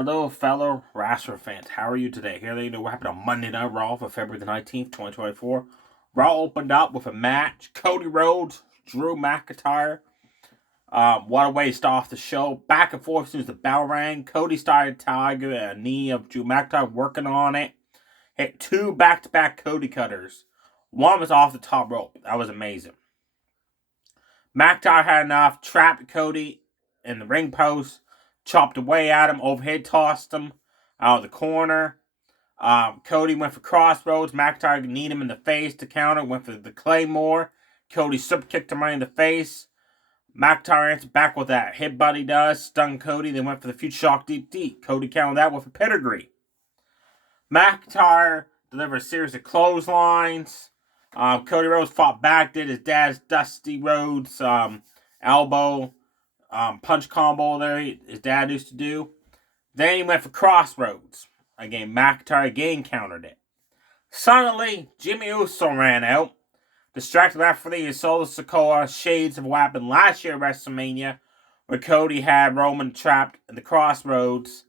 Hello, fellow wrestling fans. How are you today? Here they know what happened on Monday Night Raw for February the 19th, 2024. Raw opened up with a match. Cody Rhodes, Drew McIntyre. What a way to start off the show. Back and forth as soon as the bell rang. Cody started tagging a knee of Drew McIntyre, working on it. Hit two back-to-back Cody cutters. One was off the top rope. That was amazing. McIntyre had enough. Trapped Cody in the ring post. Chopped away at him. Overhead tossed him out of the corner. Cody went for crossroads. McIntyre kneed him in the face to counter. Went for the Claymore. Cody super kicked him right in the face. McIntyre answered back with that hit buddy does. Stung Cody. Then went for the Future Shock DDT. Cody countered that with a pedigree. McIntyre delivered a series of clotheslines. Cody Rhodes fought back. Did his dad's Dusty Rhodes elbow punch combo there his dad used to do. Then he went for crossroads. Again, McIntyre again countered it. Suddenly, Jimmy Uso ran out. Distracted referee and Solo Sikoa, shades of what happened last year at WrestleMania, where Cody had Roman trapped in the crossroads.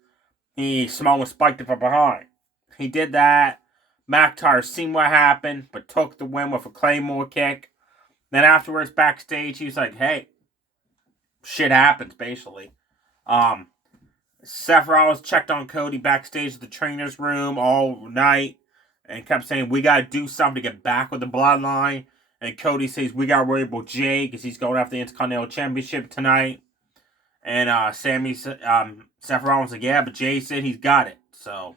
Samoa spiked it from behind. He did that. McIntyre seen what happened, but took the win with a Claymore kick. Then afterwards, backstage, he was like, hey, shit happens, basically. Seth Rollins checked on Cody backstage at the trainer's room all night and kept saying, we got to do something to get back with the bloodline. And Cody says, we got to worry about Jay because he's going after the Intercontinental Championship tonight. And Seth Rollins like, yeah, but Jay said he's got it. So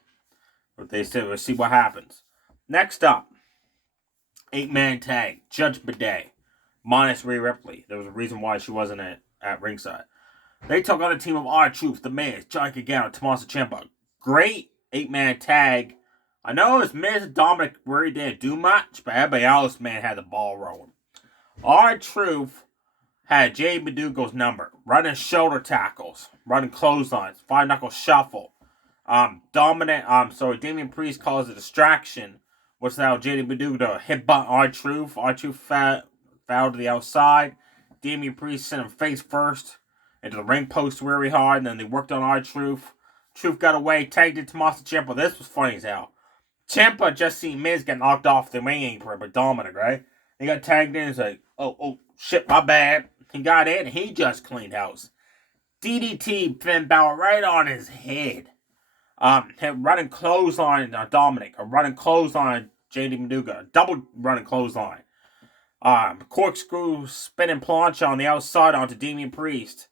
they said, we'll see what happens. Next up, 8-man tag, Judgment Day, minus Rhea Ripley. There was a reason why she wasn't at ringside. They took on a team of R-Truth, The Miz, Johnny Gargano, Tommaso Ciampa. Great 8-man tag. I know it was Miz and Dominic really didn't do much, but everybody else, man, had the ball rolling. R-Truth had Jay Madugo's number, running shoulder tackles, running clotheslines, 5-knuckle shuffle. Damian Priest caused a distraction, which allowed JD Madugo to hit button R-Truth. R-Truth fouled to the outside. Damian Priest sent him face first into the ring post very hard, and then they worked on R-Truth. Truth got away, tagged in Tommaso Ciampa. This was funny as hell. Ciampa just seen Miz get knocked off the ring apron by Dominic, right? He got tagged in. He's like, oh, shit, my bad. He got in. He just cleaned house. DDT Finn Balor right on his head. Running clothesline on Dominic. A running clothesline JD Maduga. Double running clothesline. Corkscrew spinning plancha on the outside onto Damian Priest.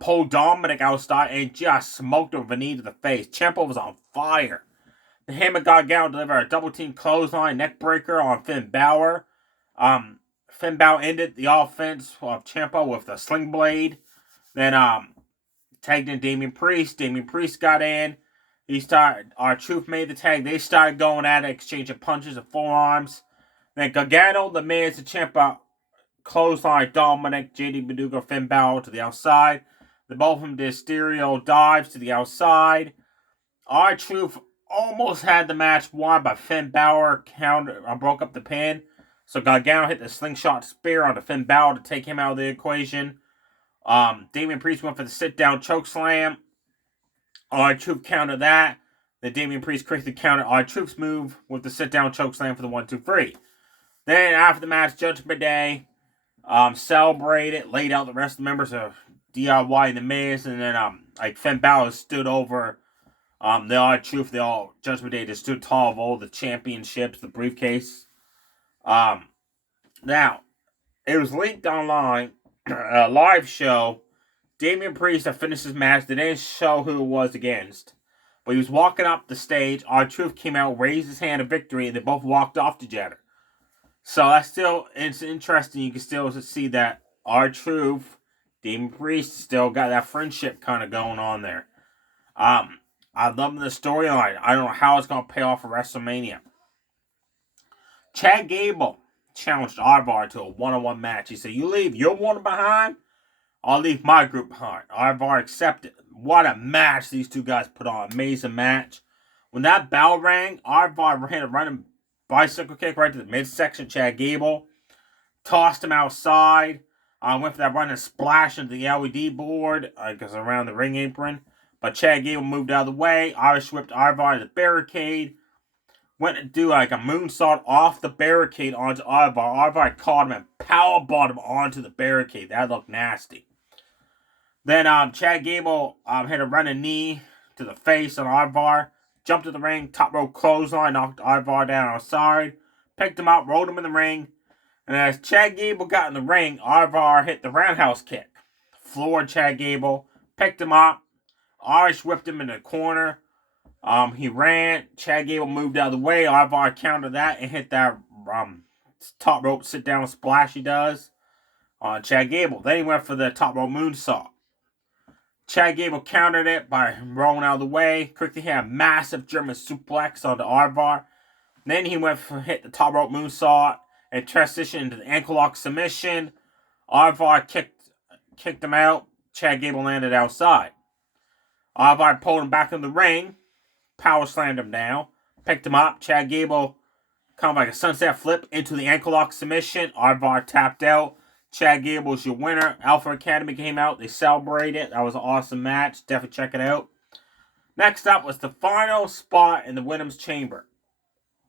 Pulled Dominic outside and just smoked him with a knee to the face. Ciampa was on fire. Him and Gargano delivered a double team clothesline neck breaker on Finn Balor. Finn Balor ended the offense of Ciampa with a sling blade. Then tagged in Damian Priest. Damian Priest got in. R-Truth made the tag. They started going at it, exchanging punches and forearms. Then Gargano, The Miz, and Ciampa clothesline Dominic, JD Maduga, Finn Balor to the outside. The both of them did stereo dives to the outside. R-Truth almost had the match won, but Finn Balor broke up the pin. So Gargano hit the slingshot spear onto Finn Balor to take him out of the equation. Damian Priest went for the sit-down choke slam. R-Truth countered that. Then Damian Priest quickly countered R-Truth's move with the sit-down choke slam for the 1-2-3. Then after the match, Judgment Day celebrated, laid out the rest of the members of DIY and The Miz, and then Finn Balor stood over the R-Truth. Judgment Day just stood tall of all the championships, the briefcase. Now, it was leaked online, a live show. Damian Priest had finished his match. They didn't show who it was against. But he was walking up the stage. R-Truth came out, raised his hand of victory, and they both walked off together. So it's interesting. You can still see that R-Truth, Damian Priest, still got that friendship kind of going on there. I love the storyline. I don't know how it's going to pay off for WrestleMania. Chad Gable challenged Ivar to a one-on-one match. He said, you leave your one behind, I'll leave my group behind. Ivar accepted. What a match these two guys put on. Amazing match. When that bell rang, Ivar hit a running bicycle kick right to the midsection. Chad Gable tossed him outside. Went for that running splash into the LED board because around the ring apron. but Chad Gable moved out of the way. Irish whipped Ivar to the barricade. Went to do like a moonsault off the barricade onto Ivar. Ivar caught him and powerbombed him onto the barricade. That looked nasty. Then Chad Gable hit a running knee to the face on Ivar. Jumped to the ring, top rope clothesline, knocked Ivar down outside. Picked him up, rolled him in the ring. And as Chad Gable got in the ring, Ivar hit the roundhouse kick. Floored Chad Gable, picked him up. Irish whipped him in the corner. He ran. Chad Gable moved out of the way. Ivar countered that and hit that top rope sit down splash he does on Chad Gable. Then he went for the top rope moonsault. Chad Gable countered it by rolling out of the way. Quickly hit a massive German suplex onto Ivar. Then he went for hit the top rope moonsault and transitioned into the ankle lock submission. Ivar kicked him out. Chad Gable landed outside. Ivar pulled him back in the ring. Power slammed him down. Picked him up. Chad Gable, kind of like a sunset flip into the ankle lock submission. Ivar tapped out. Chad Gable's your winner. Alpha Academy came out. They celebrated. That was an awesome match. Definitely check it out. Next up was the final spot in the Women's Chamber.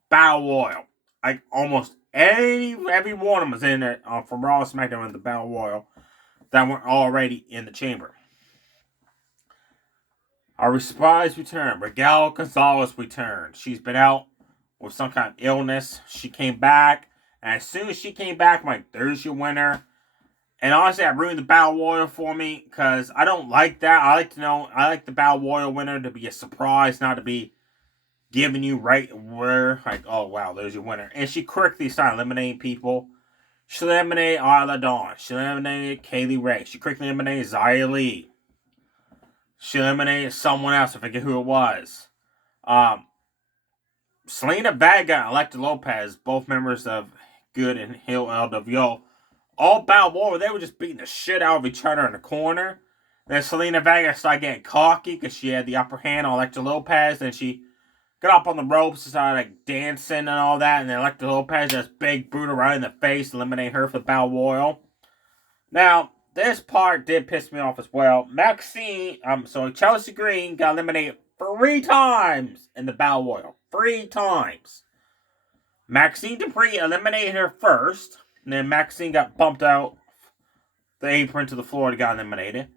Battle Royal. Like almost every one of them was in there from Raw, SmackDown, and the Battle Royal that weren't already in the chamber. Our surprise return. Raquel Gonzalez returned. She's been out with some kind of illness. She came back. And as soon as she came back, I'm like, there's your winner. And honestly, that ruined the Battle Royal for me. Because I don't like that. I like the Battle Royal winner to be a surprise. Not to be giving you right where. Like, oh, wow, there's your winner. And she quickly started eliminating people. She eliminated Isla Dawn. She eliminated Kaylee Ray. She quickly eliminated Xia Li. She eliminated someone else. I forget who it was. Selena Vega and Alexa Lopez, both members of Good and Hill LWO, all Battle Royal. They were just beating the shit out of each other in the corner. Then Selena Vega started getting cocky because she had the upper hand on Alexa Lopez. Then she got up on the ropes and started like dancing and all that. And then Alexa Lopez just big boot her right in the face, eliminating her for the Battle Royal. Now, this part did piss me off as well. Chelsea Green got eliminated 3 times in the Battle Royal. 3 times. Maxine Dupree eliminated her first. And then Maxine got bumped out the apron to the floor and got eliminated.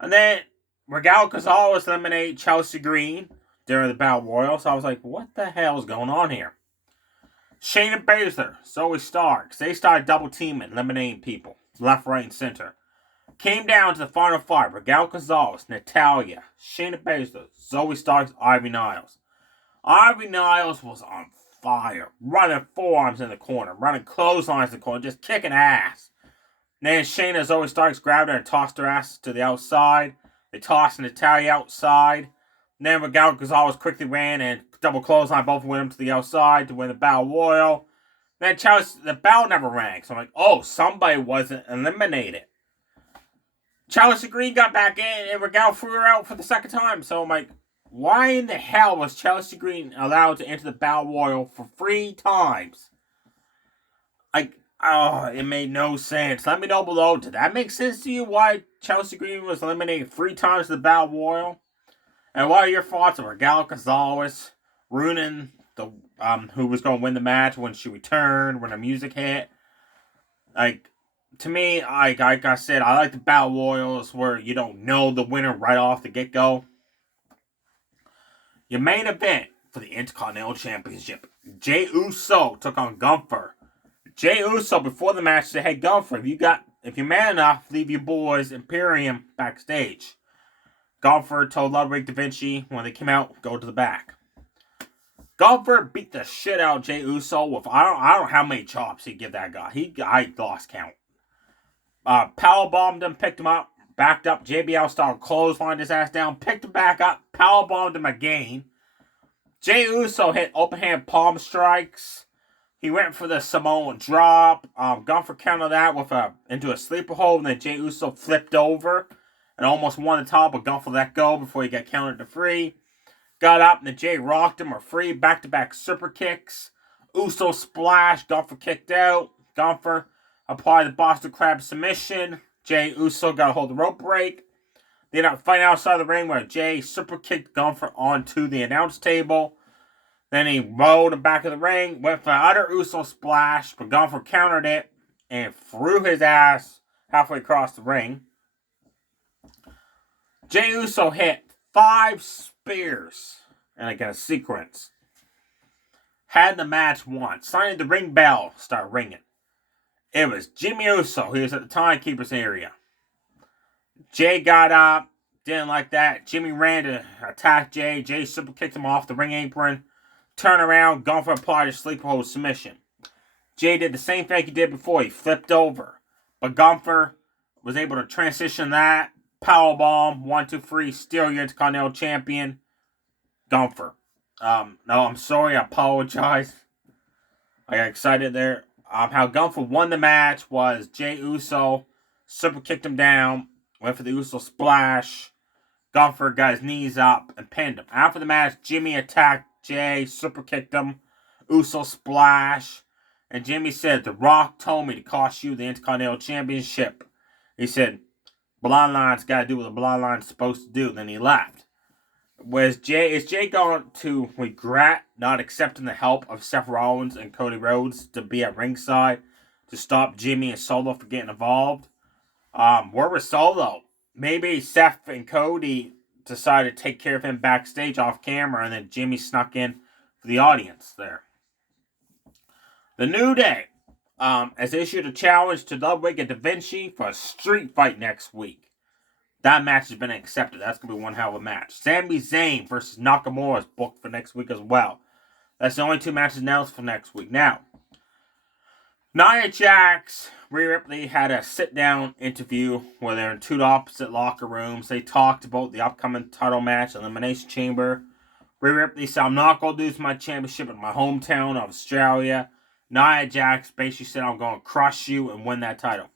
And then Raquel Gonzalez eliminated Chelsea Green during the Battle Royal. So I was like, what the hell is going on here? Shayna Baszler, Zoe Starks, they started double teaming, eliminating people. Left, right, and center. Came down to the final 5. Raquel Gonzalez, Natalya, Shayna Baszler, Zoe Starks, Ivy Niles. Ivy Niles was on fire. Running forearms in the corner. Running clotheslines in the corner. Just kicking ass. Then Shayna Zoe Starks grabbed her and tossed her ass to the outside. They tossed Natalya outside. Then Raquel Gonzalez quickly ran and double clothesline both of them to the outside to win the Battle Royal. Then the bell never rang. So I'm like, oh, somebody wasn't eliminated. Chelsea Green got back in and Raquel threw her out for the second time. So I'm like, why in the hell was Chelsea Green allowed to enter the Battle Royal for 3 times? Like, oh, it made no sense. Let me know below. Did that make sense to you? Why Chelsea Green was eliminated 3 times in the Battle Royal? And what are your thoughts on Raquel Gonzalez ruining the who was going to win the match when she returned, when the music hit? Like, to me, like I said, I like the Battle Royals where you don't know the winner right off the get-go. Your main event for the Intercontinental Championship. Jey Uso took on Gunther. Jey Uso, before the match, said, hey, Gunther, if you're man enough, leave your boys Imperium backstage. Gunther told Ludwig Da Vinci when they came out, go to the back. Gunther beat the shit out of Jey Uso with, I don't know how many chops he'd give that guy. I lost count. Powerbombed him, picked him up, backed up. JBL style clotheslined his ass down, picked him back up, powerbombed him again. Jey Uso hit open hand palm strikes. He went for the Samoan drop. Gunther countered that into a sleeper hold, and then Jey Uso flipped over and almost won the top, but Gunther let go before he got countered to 3. Got up, and then Jey rocked him or 3 back-to-back super kicks. Uso splashed. Gunther kicked out. Gunther applied the Boston Crab submission. Jey Uso got a hold of the rope break. They ended up fighting outside the ring where Jay super kicked Gunther onto the announce table. Then he rolled him back of the ring, went for another Uso splash, but Gunther countered it and threw his ass halfway across the ring. Jay Uso hit 5 spears in a sequence. Had the match won. Suddenly the ring bell started ringing. It was Jimmy Uso, who was at the timekeeper's area. Jay got up, didn't like that. Jimmy ran to attack Jay. Jay super kicked him off the ring apron. Turn around, Gunther applied a sleeper hold submission. Jay did the same thing he did before. He flipped over. But Gunther was able to transition that. Powerbomb, 1, 2, 3, still your Intercontinental Champion, Gunther. No, I'm sorry, I apologize. I got excited there. How Gunther won the match was Jay Uso super kicked him down, went for the Uso splash. Gunther got his knees up and pinned him. After the match, Jimmy attacked Jay, super kicked him, Uso splash. And Jimmy said, The Rock told me to cost you the Intercontinental Championship. He said, Bloodline's got to do what the Bloodline's supposed to do. Then he left. Is Jay going to regret not accepting the help of Seth Rollins and Cody Rhodes to be at ringside to stop Jimmy and Solo from getting involved? Where was Solo? Maybe Seth and Cody decided to take care of him backstage off camera, and then Jimmy snuck in for the audience there. The New Day has issued a challenge to Ludwig and Da Vinci for a street fight next week. That match has been accepted. That's going to be one hell of a match. Sami Zayn versus Nakamura is booked for next week as well. That's the only 2 matches announced for next week. Now, Nia Jax, Rhea Ripley had a sit-down interview where they're in 2 opposite locker rooms. They talked about the upcoming title match, Elimination Chamber. Rhea Ripley said, I'm not going to lose my championship in my hometown of Australia. Nia Jax basically said, I'm going to crush you and win that title.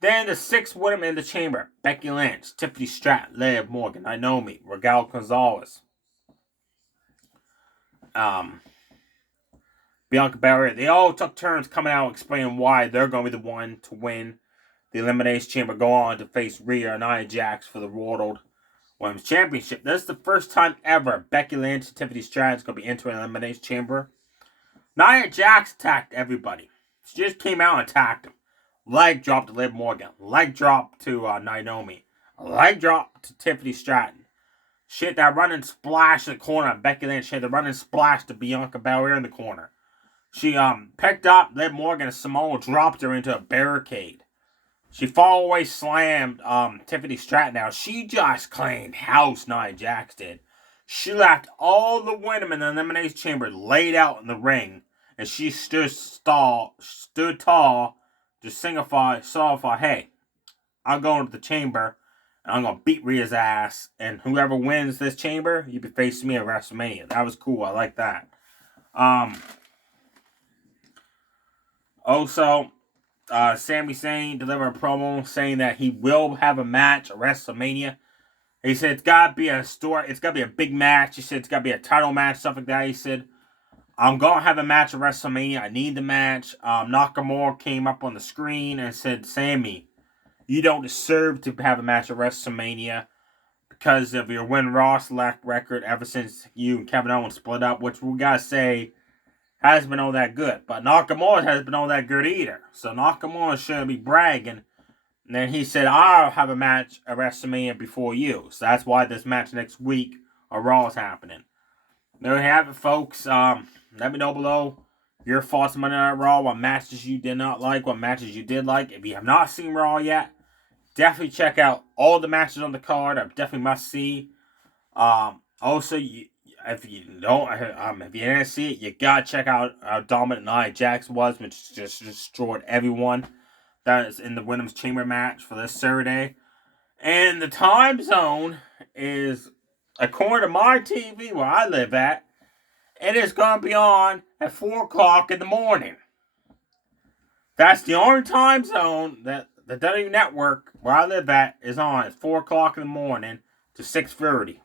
Then the 6 women in the chamber, Becky Lynch, Tiffany Stratton, Liv Morgan, Naomi, Raquel Gonzalez, Bianca Belair. They all took turns coming out explaining why they're going to be the one to win the Elimination Chamber, go on to face Rhea and Nia Jax for the World Women's Championship. This is the first time ever Becky Lynch and Tiffany Stratton is going to be entering the Elimination Chamber. Nia Jax attacked everybody. She just came out and attacked them. Leg drop to Liv Morgan. Leg drop to Naomi. Leg drop to Tiffany Stratton. She hit that running splash in the corner. Becky Lynch hit the running splash to Bianca Belair in the corner. She picked up Liv Morgan and Samoa dropped her into a barricade. She fall away slammed Tiffany Stratton out. She just cleaned house, Nia Jax did. She left all the women in the Elimination Chamber laid out in the ring. And she stood tall to signify, hey, I'm going to the chamber, and I'm going to beat Rhea's ass, and whoever wins this chamber, you be facing me at WrestleMania. That was cool. I like that. Also, Sami Zayn delivered a promo saying that he will have a match at WrestleMania. He said it's got to be a story. It's got to be a big match. He said it's got to be a title match, stuff like that. He said, I'm going to have a match at WrestleMania. I need the match. Nakamura came up on the screen and said, Sammy, you don't deserve to have a match at WrestleMania because of your win-loss record ever since you and Kevin Owens split up, which we got to say hasn't been all that good. But Nakamura hasn't been all that good either. So Nakamura shouldn't be bragging. And then he said, I'll have a match at WrestleMania before you. So that's why this match next week on Raw is happening. There you have it, folks. Let me know below your thoughts on Monday Night Raw, what matches you did not like, what matches you did like. If you have not seen Raw yet, definitely check out all the matches on the card. I definitely must see. Also, if you didn't see it, you gotta check out how dominant Nia Jax was, which just destroyed everyone that is in the Women's Chamber match for this Saturday. And the time zone is, according to my TV where I live at, it is going to be on at 4 o'clock in the morning. That's the only time zone that the WWE Network, where I live at, is on at 4 o'clock in the morning to 6:30.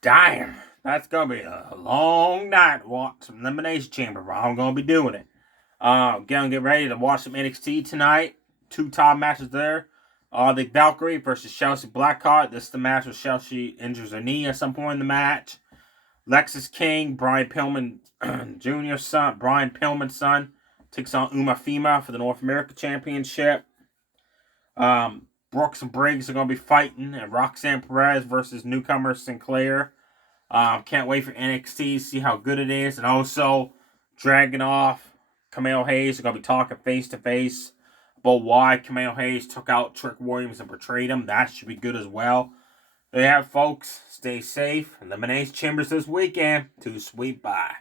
Damn, that's going to be a long night to watch some Elimination Chamber, but I'm going to be doing it. Gonna get ready to watch some NXT tonight. 2 top matches there. The Valkyrie versus Chelsea Blackheart. This is the match where Chelsea injures her knee at some point in the match. Lexis King, Brian Pillman Jr.'s son, Brian Pillman's son, takes on Uma Fima for the North America Championship. Brooks and Briggs are going to be fighting, and Roxanne Perez versus newcomer Sinclair. Can't wait for NXT to see how good it is. And also, Dragunov, Camille Hayes are going to be talking face-to-face about why Camille Hayes took out Trick Williams and betrayed him. That should be good as well. There you have it, folks. Stay safe. Elimination Chambers this weekend. Too sweet. Bye.